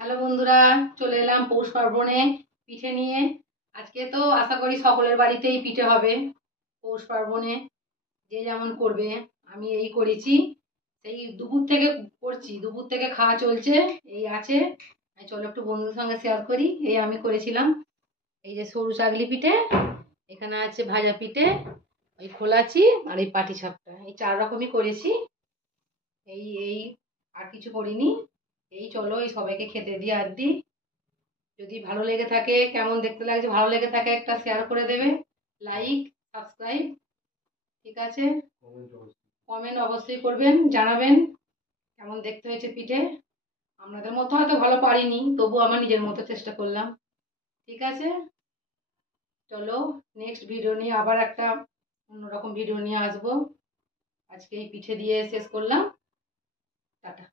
Hello বন্ধুরা, চলে এলাম পৌষ পার্বণে পিঠে নিয়ে। আজকে তো আশা করি সকলের বাড়িতেই পিঠে হবে পৌষ পার্বণে, যে যেমন করবে। আমি এই করেছি, সেই দুপুর থেকে করছি, দুপুর থেকে খাওয়া চলছে, এই আছে। চলো একটু বন্ধুদের সঙ্গে শেয়ার করি। এই আমি করেছিলাম এই যে সরু চাগলি পিঠে, এখানে আছে ভাজা পিঠে, ওই খোলাচি আর এই পাটি সাপটা, এই 4 রকমই করেছি। এই এই আর কিছু করিনি। এই চলো এই সবাইকে খেতে দিয়ে আর দিই। যদি ভালো লেগে থাকে, কেমন দেখতে লাগছে, ভালো লেগে থাকে একটা শেয়ার করে দেবে, লাইক, সাবস্ক্রাইব, ঠিক আছে? কমেন্ট অবশ্যই করবেন, জানাবেন কেমন দেখতে হয়েছে পিঠে। আপনাদের মতো হয়তো ভালো পারিনি, তবু আমার নিজের মতো চেষ্টা করলাম, ঠিক আছে? চলো নেক্সট ভিডিও নিয়ে আবার একটা অন্যরকম ভিডিও নিয়ে আসবো। আজকে এই পিঠে দিয়ে শেষ করলাম। টাটা।